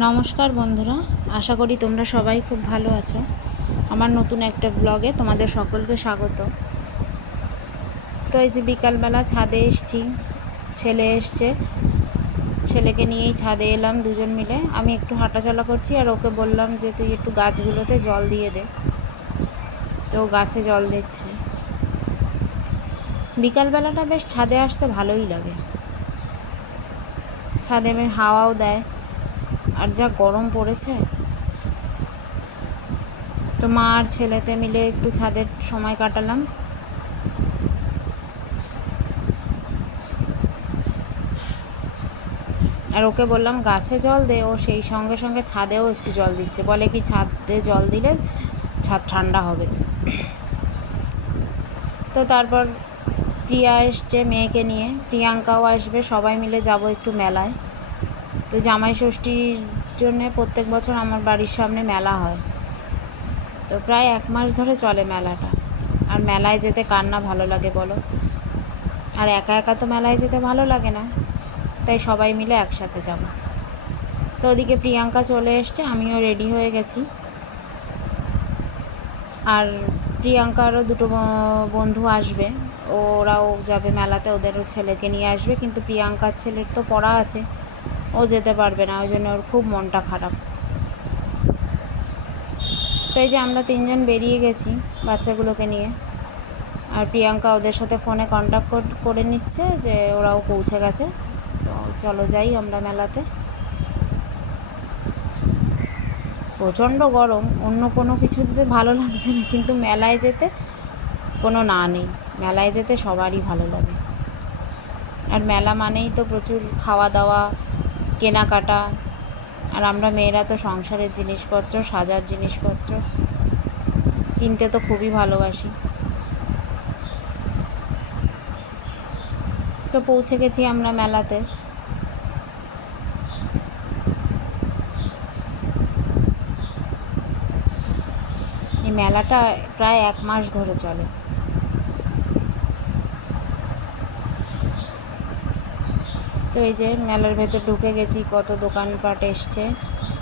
নমস্কার বন্ধুরা, আশা করি তোমরা সবাই খুব ভালো আছো। আমার নতুন একটা ব্লগে তোমাদের সকলকে স্বাগত। তো এই যে বিকালবেলা ছাদে এসছি, ছেলে এসছে, ছেলেকে নিয়েই ছাদে এলাম দুজন মিলে। আমি একটু হাঁটাচলা করছি আর ওকে বললাম যে তুই একটু গাছগুলোতে জল দিয়ে দে। তো গাছে জল দিচ্ছে। বিকালবেলাটা বেশ ছাদে আসতে ভালোই লাগে। ছাদে হাওয়াও দেয়। আর যা গরম পড়েছে। তো মা আর ছেলেতে মিলে একটু ছাদের সময় কাটালাম। আর ওকে বললাম, গাছে জল দে, ও সেই সঙ্গে সঙ্গে ছাদেও একটু জল দিচ্ছে। বলে কি, ছাদে জল দিলে ছাদ ঠান্ডা হবে। তো তারপর প্রিয়া এসছে মেয়েকে নিয়ে। প্রিয়াঙ্কাও আসবে, সবাই মিলে যাব একটু মেলায়। তো জামাই ষষ্ঠীর জন্যে প্রত্যেক বছর আমার বাড়ির সামনে মেলা হয়। তো প্রায় এক মাস ধরে চলে মেলাটা। আর মেলায় যেতে কার না ভালো লাগে বলো? আর একা একা তো মেলায় যেতে ভালো লাগে না। তাই সবাই মিলে একসাথে যাব। তো ওদিকে প্রিয়াঙ্কা চলে এসছে, আমিও রেডি হয়ে গেছি। আর প্রিয়াঙ্কারও দুটো বন্ধু আসবে। ওরাও যাবে মেলাতে, ওদেরও ছেলেকে নিয়ে আসবে। কিন্তু প্রিয়াঙ্কার ছেলের তো পড়া আছে। ও যেতে পারবে না, ওই জন্য ওর খুব মনটা খারাপ। তো এই যে আমরা তিনজন বেরিয়ে গেছি বাচ্চাগুলোকে নিয়ে। আর প্রিয়াঙ্কা ওদের সাথে ফোনে কন্ট্যাক্ট করে নিচ্ছে যে ওরাও পৌঁছে গেছে। তো চলো যাই আমরা মেলাতে। প্রচণ্ড গরম, অন্য কোনো কিছুতে ভালো লাগছে না, কিন্তু মেলায় যেতে কোনো না নেই। মেলায় যেতে সবারই ভালো লাগে। আর মেলা মানেই তো প্রচুর খাওয়া দাওয়া কেনাকাটা। আর আমরা মেয়েরা তো সংসারের জিনিসপত্র, সাজার জিনিসপত্র। কিনতে তো খুবই ভালোবাসি। তো পৌঁছে গেছি আমরা মেলাতে। এই মেলাটা প্রায় এক মাস ধরে চলে। তো এই যে মেলার ভেতর ঢুকে গেছি, কত দোকানপাট এসছে,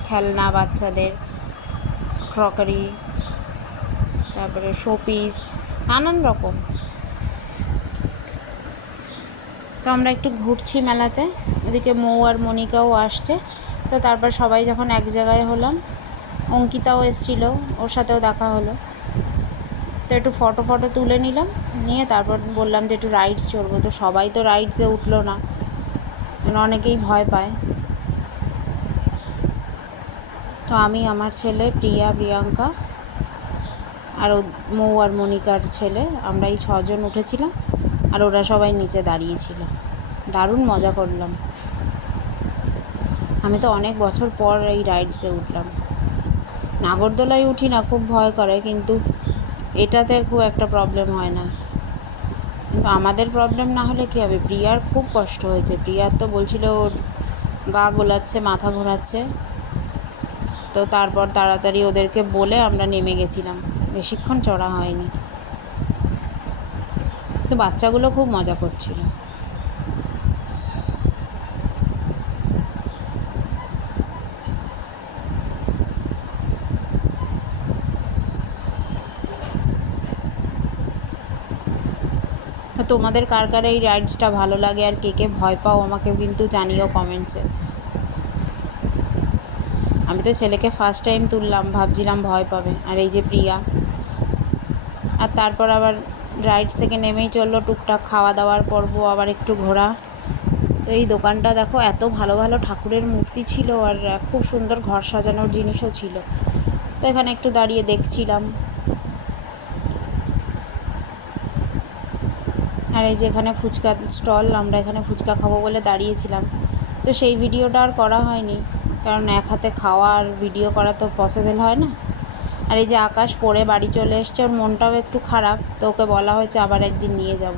খেলনা বাচ্চাদের ক্রকারি তারপরে শোপিস নানান রকম। তো আমরা একটু ঘুরছি মেলাতে, এদিকে মৌ আর মনিকাও আসছে। তো তারপর সবাই যখন এক জায়গায় হলাম, অঙ্কিতাও এসেছিল, ওর সাথেও দেখা হলো। তো একটু ফটো ফটো তুলে নিলাম, নিয়ে তারপর বললাম যে একটু রাইডস চড়বো। তো সবাই তো রাইডসে উঠল না। মানে অনেকেই ভয় পায়। তো আমি আমার ছেলে প্রিয়া, প্রিয়াঙ্কা আর মৌ আর মনিকার ছেলে আমরা এই ছজন উঠেছিলাম আর ওরা সবাই নিচে দাঁড়িয়েছিল। দারুণ মজা করলাম। আমি তো অনেক বছর পর এই রাইডসে উঠলাম। নাগরদোলায় উঠি না, খুব ভয় করে, কিন্তু এটাতে খুব একটা প্রবলেম হয় না। কিন্তু আমাদের প্রবলেম না হলে কী হবে? প্রিয়ার খুব কষ্ট হয়েছে। প্রিয়ার তো বলছিল ওর গা গোলাচ্ছে, মাথা ঘোরাচ্ছে। তো তারপর তাড়াতাড়ি ওদেরকে বলে আমরা নেমে গেছিলাম। বেশিক্ষণ চড়া হয়নি। তো বাচ্চাগুলো খুব মজা করছিল। তোমাদের কার কার এই রাইডসটা ভালো লাগে আর কে কে ভয় পাও আমাকে কিন্তু জানিও কমেন্টসে আমি তো ছেলেকে ফার্স্ট টাইম তুললাম, ভাবছিলাম ভয় পাবে। আর এই যে প্রিয়া। আর তারপর আবার রাইডস থেকে নেমেই চলল টুকটাক খাওয়া দাওয়ার পর্ব, আবার একটু ঘোরা। তো এই দোকানটা দেখো, এত ভালো ভালো ঠাকুরের মূর্তি ছিল আর খুব সুন্দর ঘর সাজানোর জিনিসও ছিল। তো এখানে একটু দাঁড়িয়ে দেখছিলাম। আর এই যে এখানে ফুচকা স্টল, আমরা এখানে ফুচকা খাব বলে দাঁড়িয়েছিলাম। তো সেই ভিডিওটা আর করা হয়নি, কারণ এক হাতে খাওয়া আর ভিডিও করা তো পসিবল হয় না। আর এই যে আকাশ পড়ে বাড়ি চলে এসছে, ওর মনটাও একটু খারাপ, তো ওকে বলা হয়েছে আবার একদিন নিয়ে যাব।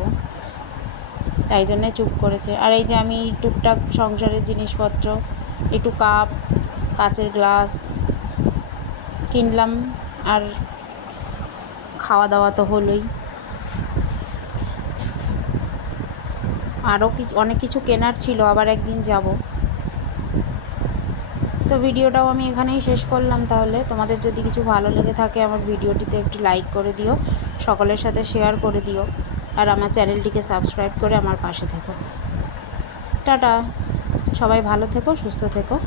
তাই জন্যে চুপ করেছে। আর এই যে আমি টুকটাক সংসারের জিনিসপত্র, একটু কাপ, কাচের গ্লাস কিনলাম, আর খাওয়া দাওয়া তো হলোই। আরও কিছু অনেক কিছু কেনার ছিল, আবার একদিন যাব। তো ভিডিওটাও আমি এখানেই শেষ করলাম তাহলে। তোমাদের যদি কিছু ভালো লেগে থাকে, আমার ভিডিওটিতে একটু লাইক করে দিও, সকলের সাথে শেয়ার করে দিও, আর আমার চ্যানেলটিকে সাবস্ক্রাইব করে আমার পাশে থেকো। টাটা! সবাই ভালো থেকো, সুস্থ থেকো।